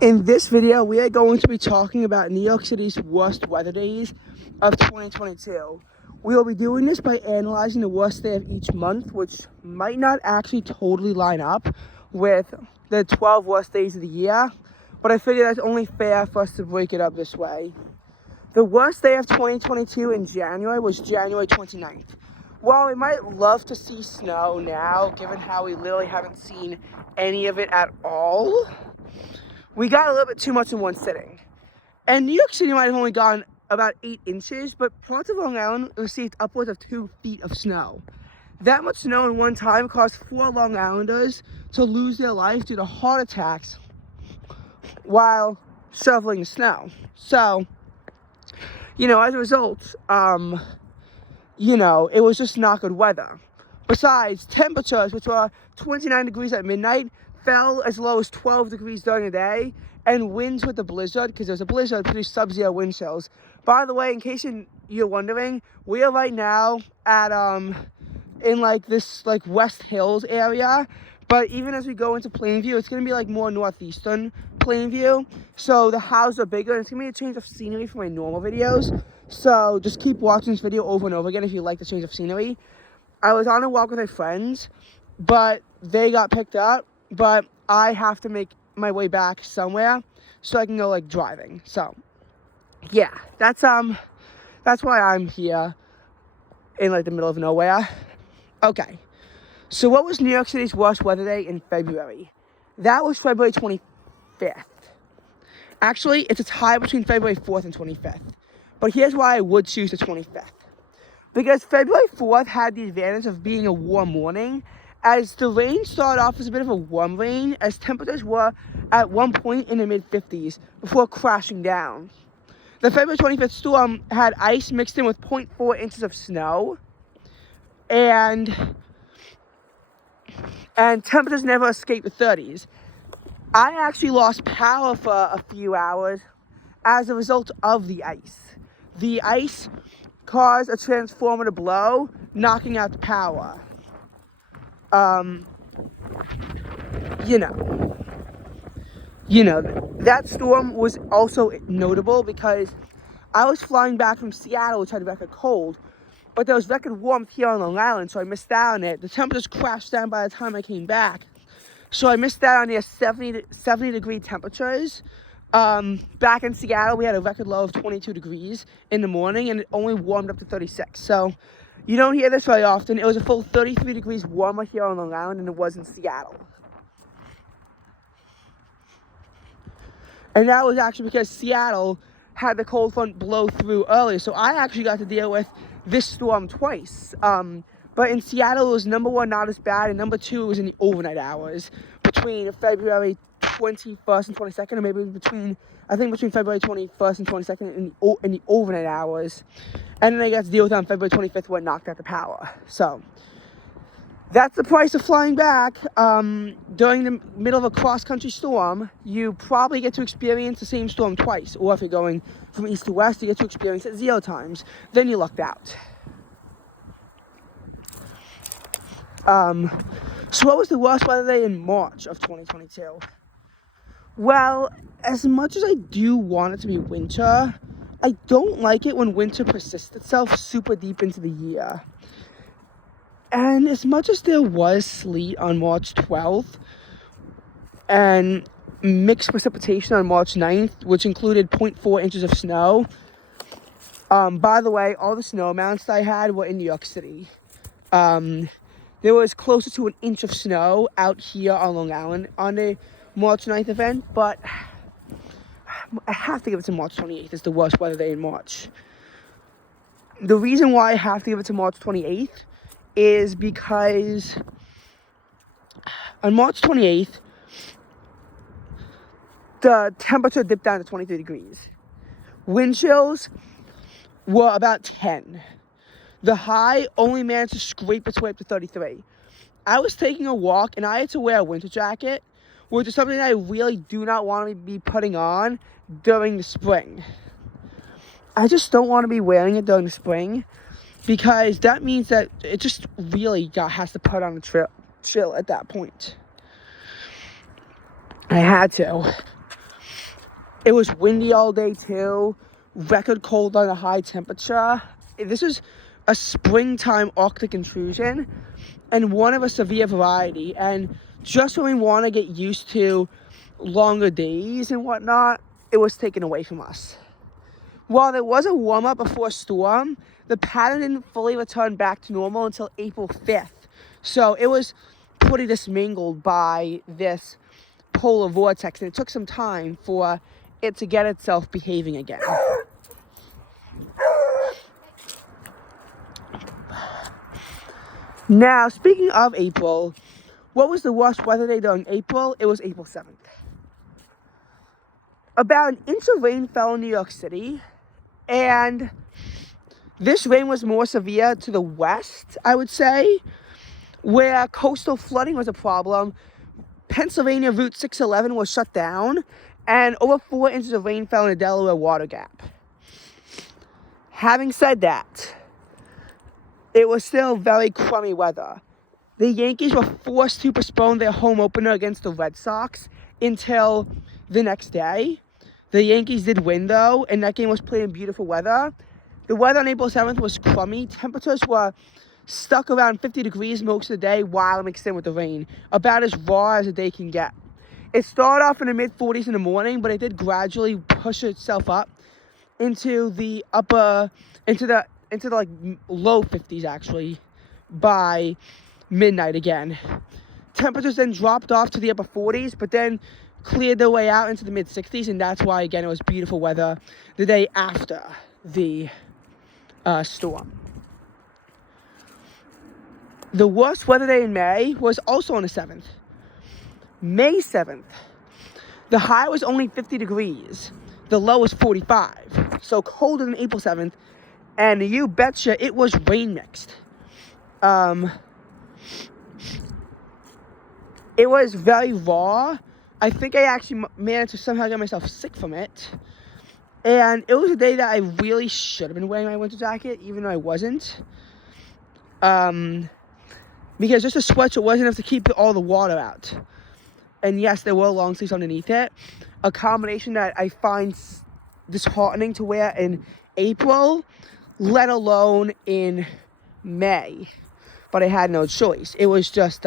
In this video, we are going to be talking about New York City's worst weather days of 2022. We will be doing this by analyzing the worst day of each month, which might not actually totally line up with the 12 worst days of the year, but I figure that's only fair for us to break it up this way. The worst day of 2022 in January was January 29th. While we might love to see snow now, given how we literally haven't seen any of it at all, we got a little bit too much in one sitting. And New York City might have only gotten about 8 inches, but parts of Long Island received upwards of 2 feet of snow. That much snow in one time caused 4 Long Islanders to lose their life due to heart attacks while shoveling snow. So, as a result, it was just not good weather. Besides, temperatures, which were 29 degrees at midnight, fell as low as 12 degrees during the day, and winds with the blizzard, because there's a blizzard, produced sub-zero wind chills. By the way, in case you're wondering, we are right now at in this West Hills area, but even as we go into Plainview, it's going to be more northeastern Plainview, so the houses are bigger, and it's going to be a change of scenery from my normal videos. So just keep watching this video over and over again if you like the change of scenery. I was on a walk with my friends, but they got picked up, but I have to make my way back somewhere so I can go driving. So yeah, that's why I'm here in the middle of nowhere. Okay, so what was New York City's worst weather day in February? That was February 25th. Actually, it's a tie between February 4th and 25th. But here's why I would choose the 25th. Because February 4th had the advantage of being a warm morning, as the rain started off as a bit of a warm rain, as temperatures were at one point in the mid-50s before crashing down. The February 25th storm had ice mixed in with 0.4 inches of snow, and temperatures never escaped the 30s. I actually lost power for a few hours as a result of the ice. The ice caused a transformer to blow, knocking out the power. That storm was also notable because I was flying back from Seattle, which had record cold, but there was record warmth here on Long Island, so I missed out on it. The temperatures crashed down by the time I came back, so I missed out on the 70 degree temperatures. Back in Seattle, we had a record low of 22 degrees in the morning, and it only warmed up to 36. So you don't hear this very often. It was a full 33 degrees warmer here on Long Island than it was in Seattle. And that was actually because Seattle had the cold front blow through earlier. So I actually got to deal with this storm twice. But in Seattle, it was number one, not as bad, and number two, it was in the overnight hours between February 21st and 22nd, or maybe between February 21st and 22nd in the overnight hours. And then I got to deal with it on February 25th when it knocked out the power. So that's the price of flying back. During the middle of a cross-country storm, you probably get to experience the same storm twice. Or if you're going from east to west, you get to experience it 0 times. Then you lucked out. So what was the worst weather day in March of 2022? Well, as much as I do want it to be winter, I don't like it when winter persists itself super deep into the year. And as much as there was sleet on March 12th and mixed precipitation on March 9th, which included 0.4 inches of snow, by the way, all the snow amounts that I had were in New York City. There was closer to 1 inch of snow out here on Long Island on the March 9th event, but I have to give it to March 28th. It's the worst weather day in March. The reason why I have to give it to March 28th is because on March 28th, the temperature dipped down to 23 degrees. Wind chills were about 10. The high only managed to scrape its way up to 33. I was taking a walk and I had to wear a winter jacket, which is something that I really do not want to be putting on during the spring. I just don't want to be wearing it during the spring because that means that it just really has to put on a chill at that point. I had to. It was windy all day too. Record cold on a high temperature. This is a springtime Arctic intrusion and one of a severe variety. And just when we want to get used to longer days and whatnot, it was taken away from us. While there was a warm-up before a storm, the pattern didn't fully return back to normal until April 5th. So it was pretty dismangled by this polar vortex, and it took some time for it to get itself behaving again. Now, speaking of April, what was the worst weather day during April? It was April 7th. About an inch of rain fell in New York City, and this rain was more severe to the west, I would say, where coastal flooding was a problem. Pennsylvania Route 611 was shut down, and over 4 inches of rain fell in the Delaware Water Gap. Having said that, it was still very crummy weather. The Yankees were forced to postpone their home opener against the Red Sox until the next day. The Yankees did win, though, and that game was played in beautiful weather. The weather on April 7th was crummy. Temperatures were stuck around 50 degrees most of the day while mixed in with the rain, about as raw as a day can get. It started off in the mid-40s in the morning, but it did gradually push itself up into the low 50s actually by midnight again. Temperatures then dropped off to the upper 40s, but then cleared their way out into the mid-60s, and that's why, again, it was beautiful weather the day after the storm. The worst weather day in May was also on the 7th. May 7th. The high was only 50 degrees. The low was 45. So colder than April 7th. And you betcha it was rain mixed. It was very raw. I think I actually managed to somehow get myself sick from it. And it was a day that I really should have been wearing my winter jacket, even though I wasn't. Because just a sweatshirt wasn't enough to keep all the water out. And yes, there were long sleeves underneath it. A combination that I find disheartening to wear in April, let alone in May. But I had no choice. It was just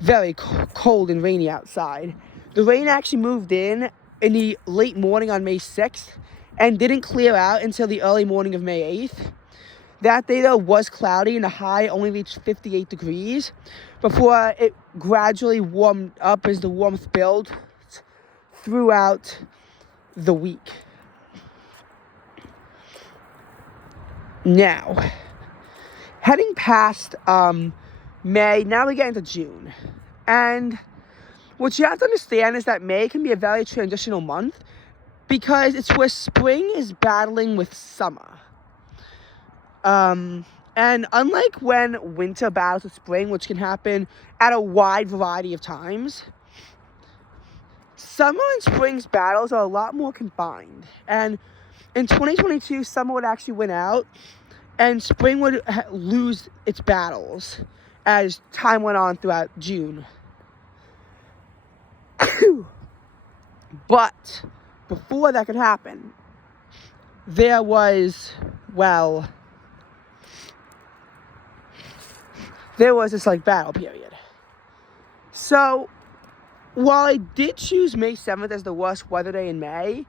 very cold and rainy outside. The rain actually moved in the late morning on May 6th and didn't clear out until the early morning of May 8th. That day, though, was cloudy, and the high only reached 58 degrees before it gradually warmed up as the warmth built throughout the week. Now, heading past May, now we get into June. And what you have to understand is that May can be a very transitional month because it's where spring is battling with summer. And unlike when winter battles with spring, which can happen at a wide variety of times, summer and spring's battles are a lot more confined. And in 2022, summer would actually win out, and spring would lose its battles as time went on throughout June. But before that could happen, there was this battle period. So while I did choose May 7th as the worst weather day in May,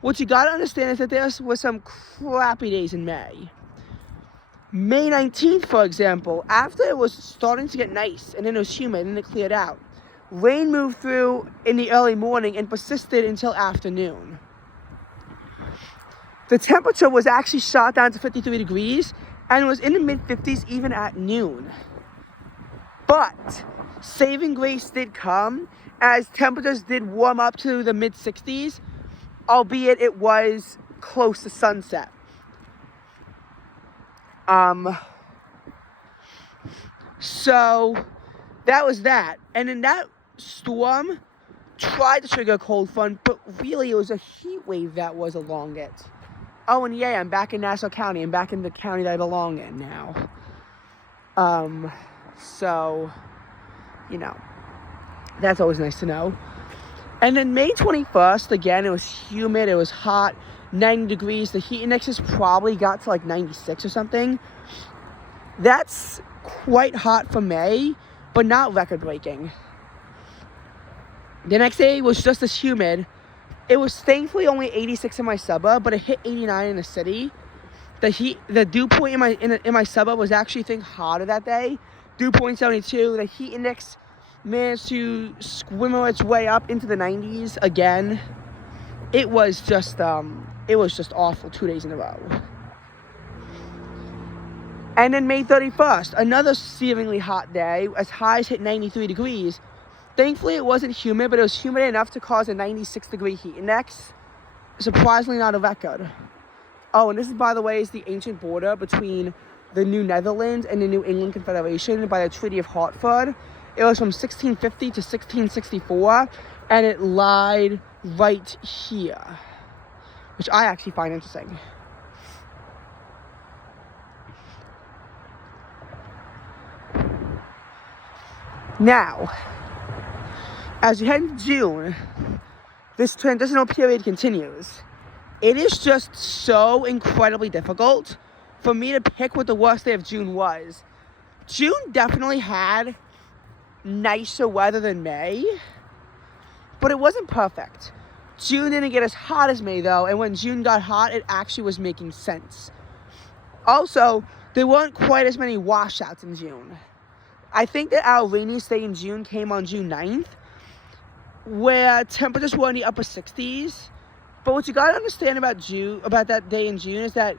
what you gotta understand is that there was some crappy days in May. May 19th, for example, after it was starting to get nice and then it was humid and it cleared out, rain moved through in the early morning and persisted until afternoon. The temperature was actually shot down to 53 degrees and was in the mid-50s even at noon. But saving grace did come as temperatures did warm up to the mid-60s, albeit it was close to sunset. So that was that. And then that storm tried to trigger a cold front, but really it was a heat wave that was along it. Oh, and yeah, I'm back in Nassau County. I'm back in the county that I belong in now. So, that's always nice to know. And then May 21st, again, it was humid, it was hot, 90 degrees. The heat indexes probably got to like 96 or something. That's quite hot for May, but not record-breaking. The next day was just as humid. It was thankfully only 86 in my suburb, but it hit 89 in the city. The dew point in my suburb was actually, I think, hotter that day. Dew point 72. The heat index managed to swimmer its way up into the 90s again. It was just awful 2 days in a row. And then May 31st, another searingly hot day, as highs hit 93 degrees. Thankfully, it wasn't humid, but it was humid enough to cause a 96-degree heat index. Surprisingly not a record. Oh, and this is, by the way, is the ancient border between the New Netherlands and the New England Confederation by the Treaty of Hartford. It was from 1650 to 1664, and it lied right here, which I actually find interesting. Now, as you head into June, this transitional period continues. It is just so incredibly difficult for me to pick what the worst day of June was. June definitely had nicer weather than May, but it wasn't perfect. June didn't get as hot as May, though, and when June got hot, it actually was making sense. Also, there weren't quite as many washouts in June. I think that our rainiest day in June came on June 9th, where temperatures were in the upper 60s. But what you gotta understand about that day in June is that,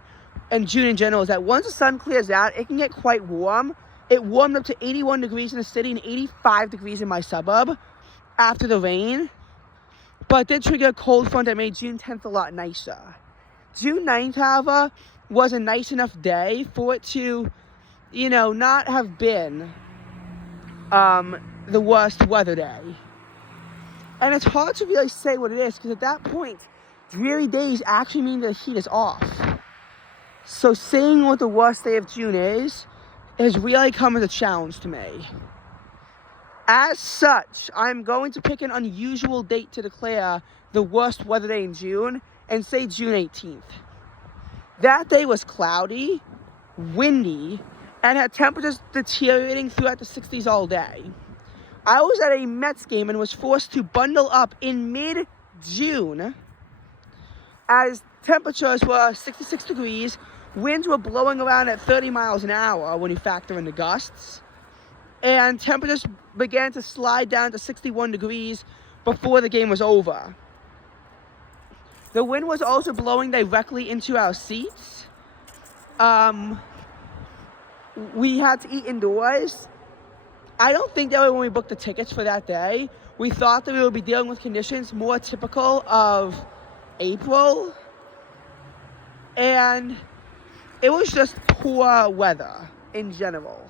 and June in general, is that once the sun clears out, it can get quite warm. It warmed up to 81 degrees in the city and 85 degrees in my suburb after the rain. But it did trigger a cold front that made June 10th a lot nicer. June 9th, however, was a nice enough day for it to, not have been the worst weather day. And it's hard to really say what it is, because at that point, dreary days actually mean the heat is off. So saying what the worst day of June is has really come as a challenge to me. As such, I'm going to pick an unusual date to declare the worst weather day in June and say June 18th. That day was cloudy, windy, and had temperatures deteriorating throughout the 60s all day. I was at a Mets game and was forced to bundle up in mid-June as temperatures were 66 degrees, winds were blowing around at 30 miles an hour when you factor in the gusts, and temperatures began to slide down to 61 degrees before the game was over. The wind was also blowing directly into our seats. We had to eat indoors. I don't think that when we booked the tickets for that day, we thought that we would be dealing with conditions more typical of April. And it was just poor weather in general.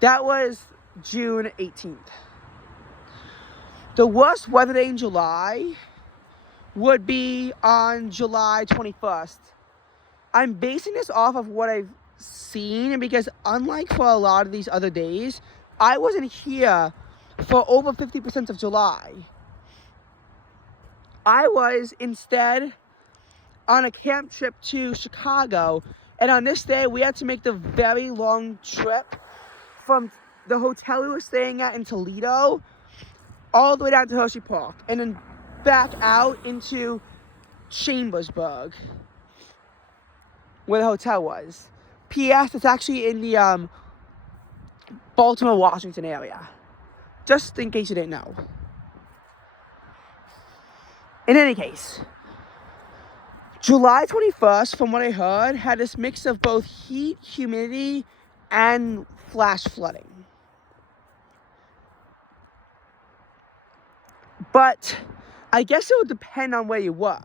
That was June 18th. The worst weather day in July would be on July 21st. I'm basing this off of what I've seen, because unlike for a lot of these other days, I wasn't here for over 50% of July. I was instead on a camp trip to Chicago, and on this day we had to make the very long trip from the hotel we were staying at in Toledo all the way down to Hershey Park, and then back out into Chambersburg, where the hotel was. P.S. It's actually in the Baltimore, Washington area, just in case you didn't know. In any case, July 21st, from what I heard, had this mix of both heat, humidity, and flash flooding. But I guess it would depend on where you were.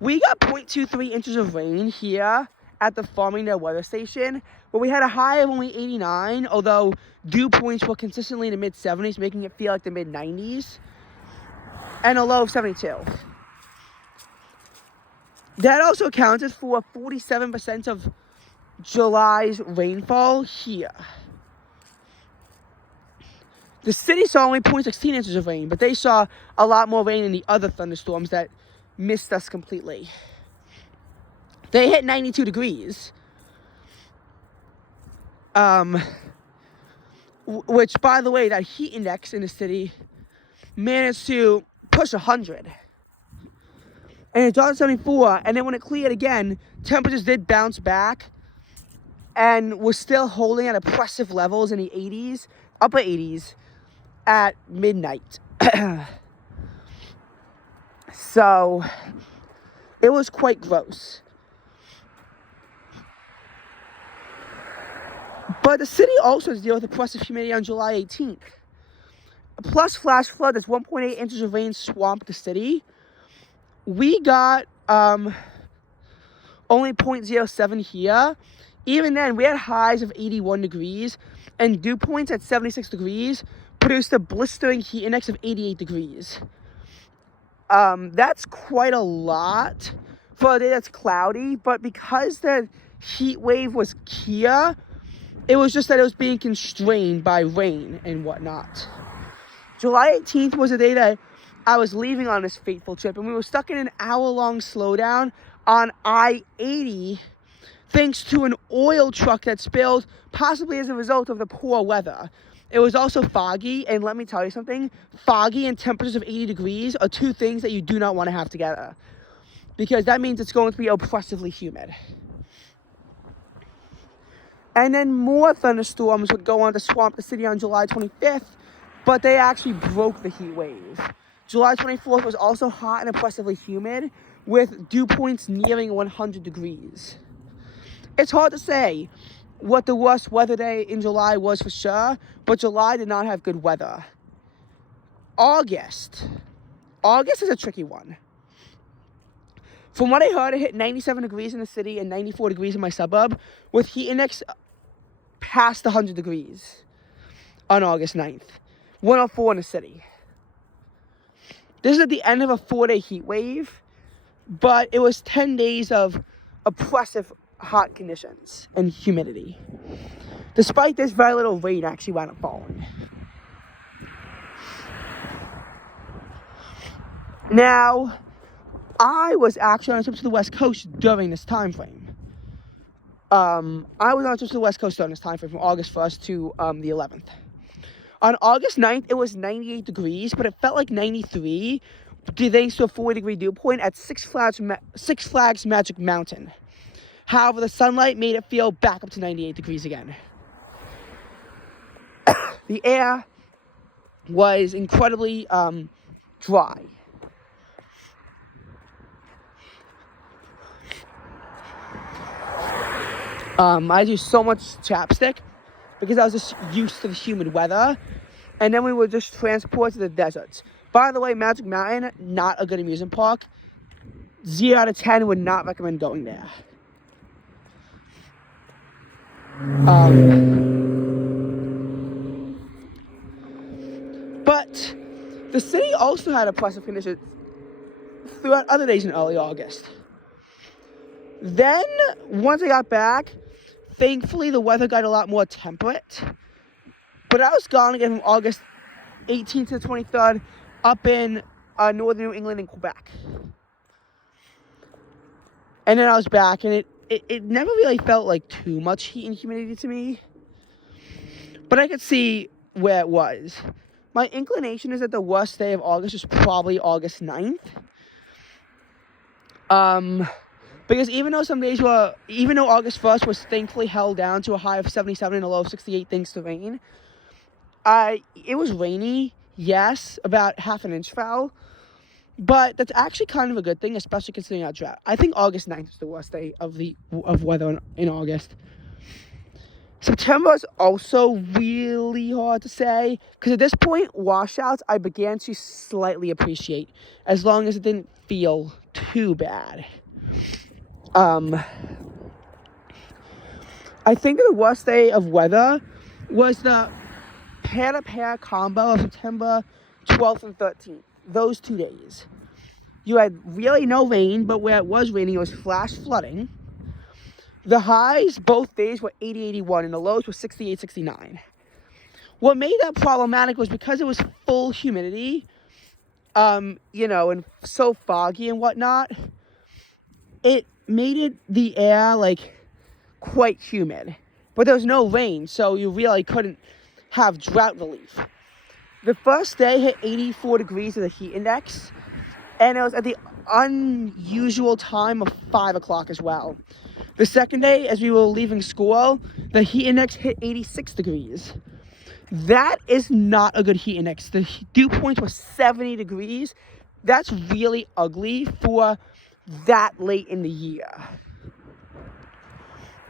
We got 0.23 inches of rain here at the Farmingdale weather station, where we had a high of only 89, although dew points were consistently in the mid-70s, making it feel like the mid-90s, and a low of 72. That also accounted for 47% of July's rainfall here. The city saw only 0.16 inches of rain, but they saw a lot more rain in the other thunderstorms that missed us completely. They hit 92 degrees. Which, by the way, that heat index in the city managed to push 100. And it dropped to 74, and then when it cleared again, temperatures did bounce back and was still holding at oppressive levels in the 80s, upper 80s, at midnight. So, it was quite gross. But the city also has to deal with oppressive humidity on July 18th. Plus flash flood, that's 1.8 inches of rain swamped the city. We got only 0.07 here. Even then, we had highs of 81 degrees, and dew points at 76 degrees produced a blistering heat index of 88 degrees. That's quite a lot for a day that's cloudy, but because the heat wave was here, it was just that it was being constrained by rain and whatnot. July 18th was a day that I was leaving on this fateful trip, and we were stuck in an hour-long slowdown on I-80 thanks to an oil truck that spilled, possibly as a result of the poor weather. It was also foggy, and let me tell you something, foggy and temperatures of 80 degrees are two things that you do not want to have together, because that means it's going to be oppressively humid. And then more thunderstorms would go on to swamp the city on July 25th, but they actually broke the heat wave. July 24th was also hot and oppressively humid, with dew points nearing 100 degrees. It's hard to say what the worst weather day in July was for sure, but July did not have good weather. August is a tricky one. From what I heard, it hit 97 degrees in the city and 94 degrees in my suburb, with heat index past 100 degrees on August 9th. 104 in the city. This is at the end of a 4-day heat wave, but it was 10 days of oppressive hot conditions and humidity. Despite this, very little rain actually wound up falling. Now, I was actually on a trip to the West Coast during this time frame. I was on a trip to the West Coast during this time frame from August 1st to the 11th. On August 9th, it was 98 degrees, but it felt like 93 thanks to a 40-degree dew point at Six Flags Magic Mountain. However, the sunlight made it feel back up to 98 degrees again. The air was incredibly dry. I used so much chapstick because I was just used to the humid weather. And then we were just transported to the deserts. By the way, Magic Mountain, not a good amusement park. 0 out of 10 would not recommend going there. But the city also had oppressive conditions throughout other days in early August. Then, once I got back, thankfully the weather got a lot more temperate. But I was gone again from August 18th to the 23rd up in northern New England and Quebec. And then I was back, and it never really felt like too much heat and humidity to me. But I could see where it was. My inclination is that the worst day of August was probably August 9th. Because even though August 1st was thankfully held down to a high of 77 and a low of 68 thanks to rain, it was rainy, yes, about half an inch fell, but that's actually kind of a good thing, especially considering our drought. I think August 9th is the worst day of weather in August. September is also really hard to say, because at this point, washouts I began to slightly appreciate, as long as it didn't feel too bad. I think the worst day of weather was the pair-to-pair combo of September 12th and 13th. Those 2 days. You had really no rain, but where it was raining, it was flash flooding. The highs both days were 80-81, and the lows were 68-69. What made that problematic was because it was full humidity, you know, and so foggy and whatnot, it made the air, like, quite humid. But there was no rain, so you really couldn't have drought relief. The first day hit 84 degrees with a heat index, and it was at the unusual time of 5 o'clock as well. The second day, as we were leaving school, the heat index hit 86 degrees. That is not a good heat index. The dew point was 70 degrees. That's really ugly for that late in the year.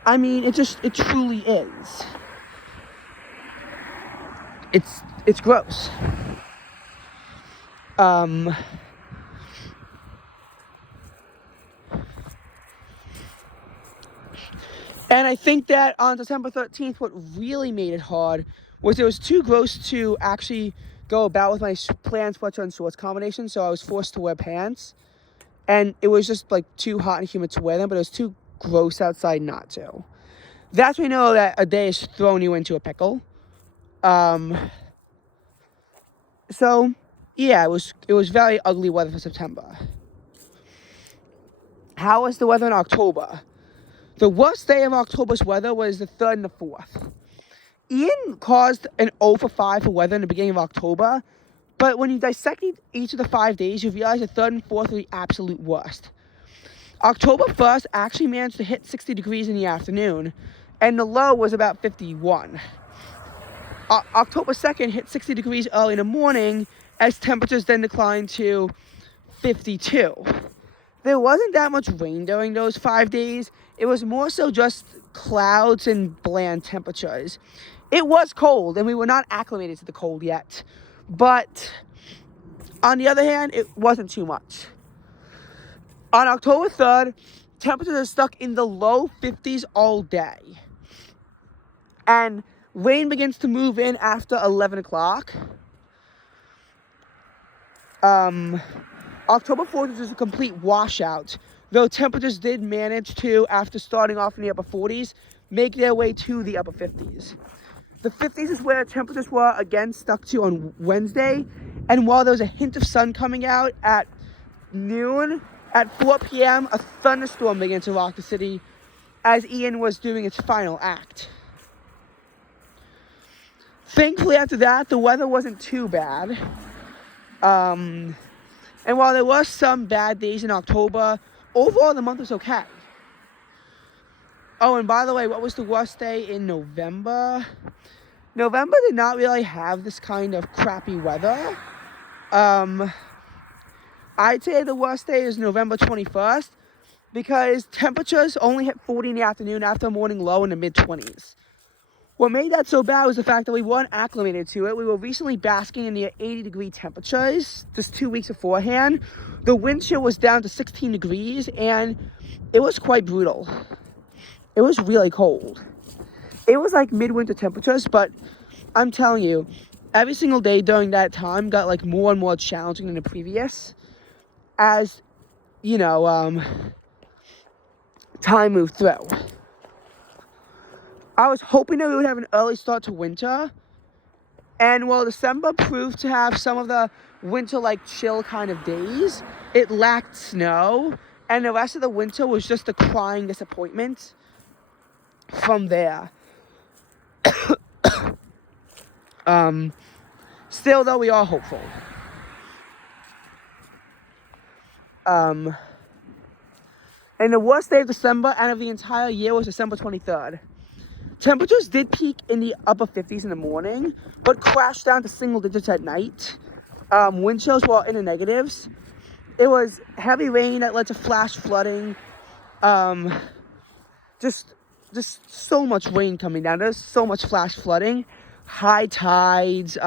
I mean, it truly is. It's gross. And I think that on December 13th, what really made it hard was it was too gross to actually go about with my planned sweatshirt and shorts combination, so I was forced to wear pants. And it was just, like, too hot and humid to wear them, but it was too gross outside not to. That's when you know that a day is throwing you into a pickle. So, yeah, it was very ugly weather for September. How was the weather in October? The worst day of October's weather was the 3rd and the 4th. Ian caused an 0 for 5 for weather in the beginning of October, but when you dissected each of the 5 days, you realize the 3rd and 4th were the absolute worst. October 1st actually managed to hit 60 degrees in the afternoon, and the low was about 51. October 2nd hit 60 degrees early in the morning, as temperatures then declined to 52. There wasn't that much rain during those 5 days. It was more so just clouds and bland temperatures. It was cold, and we were not acclimated to the cold yet. But on the other hand, it wasn't too much. On October 3rd, temperatures are stuck in the low 50s all day. And rain begins to move in after 11 o'clock. October 4th was just a complete washout, though temperatures did manage to, after starting off in the upper 40s, make their way to the upper 50s. The 50s is where temperatures were again stuck to on Wednesday, and while there was a hint of sun coming out at noon, at 4 p.m., a thunderstorm began to rock the city as Ian was doing its final act. Thankfully, after that, the weather wasn't too bad. And while there were some bad days in October, overall the month was okay. Oh, and by the way, what was the worst day in November? November did not really have this kind of crappy weather. I'd say the worst day is November 21st, because temperatures only hit 40 in the afternoon after a morning low in the mid-20s. What made that so bad was the fact that we weren't acclimated to it. We were recently basking in the 80-degree temperatures just 2 weeks beforehand. The wind chill was down to 16 degrees, and it was quite brutal. It was really cold. It was like midwinter temperatures, but I'm telling you, every single day during that time got like more and more challenging than the previous as, you know, time moved through. I was hoping that we would have an early start to winter, and while December proved to have some of the winter-like chill kind of days, it lacked snow, and the rest of the winter was just a crying disappointment from there. Still, though, we are hopeful. And the worst day of December and of the entire year was December 23rd. Temperatures did peak in the upper 50s in the morning, but crashed down to single digits at night. Wind chills were in the negatives. It was heavy rain that led to flash flooding. Just so much rain coming down. There's so much flash flooding. High tides.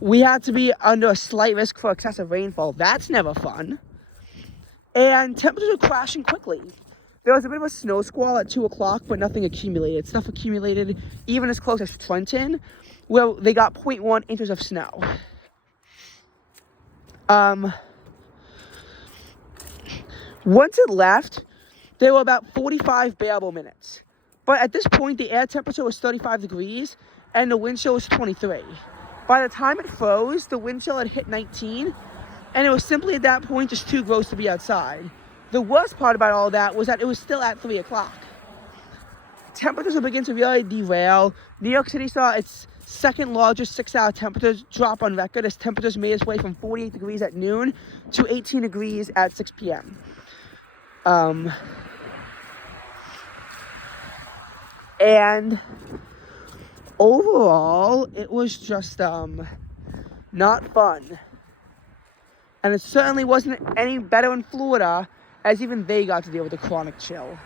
We had to be under a slight risk for excessive rainfall. That's never fun. And temperatures were crashing quickly. There was a bit of a snow squall at 2 o'clock, but nothing accumulated. Stuff accumulated even as close as Trenton, where they got 0.1 inches of snow. Once it left, there were about 45 bearable minutes. But at this point, the air temperature was 35 degrees, and the wind chill was 23. By the time it froze, the wind chill had hit 19, and it was simply at that point just too gross to be outside. The worst part about all that was that it was still at 3 o'clock. Temperatures will begin to really derail. New York City saw its second largest 6-hour temperature drop on record as temperatures made its way from 48 degrees at noon to 18 degrees at 6 p.m. And overall, it was just not fun. And it certainly wasn't any better in Florida, as even they got to deal with the chronic chill.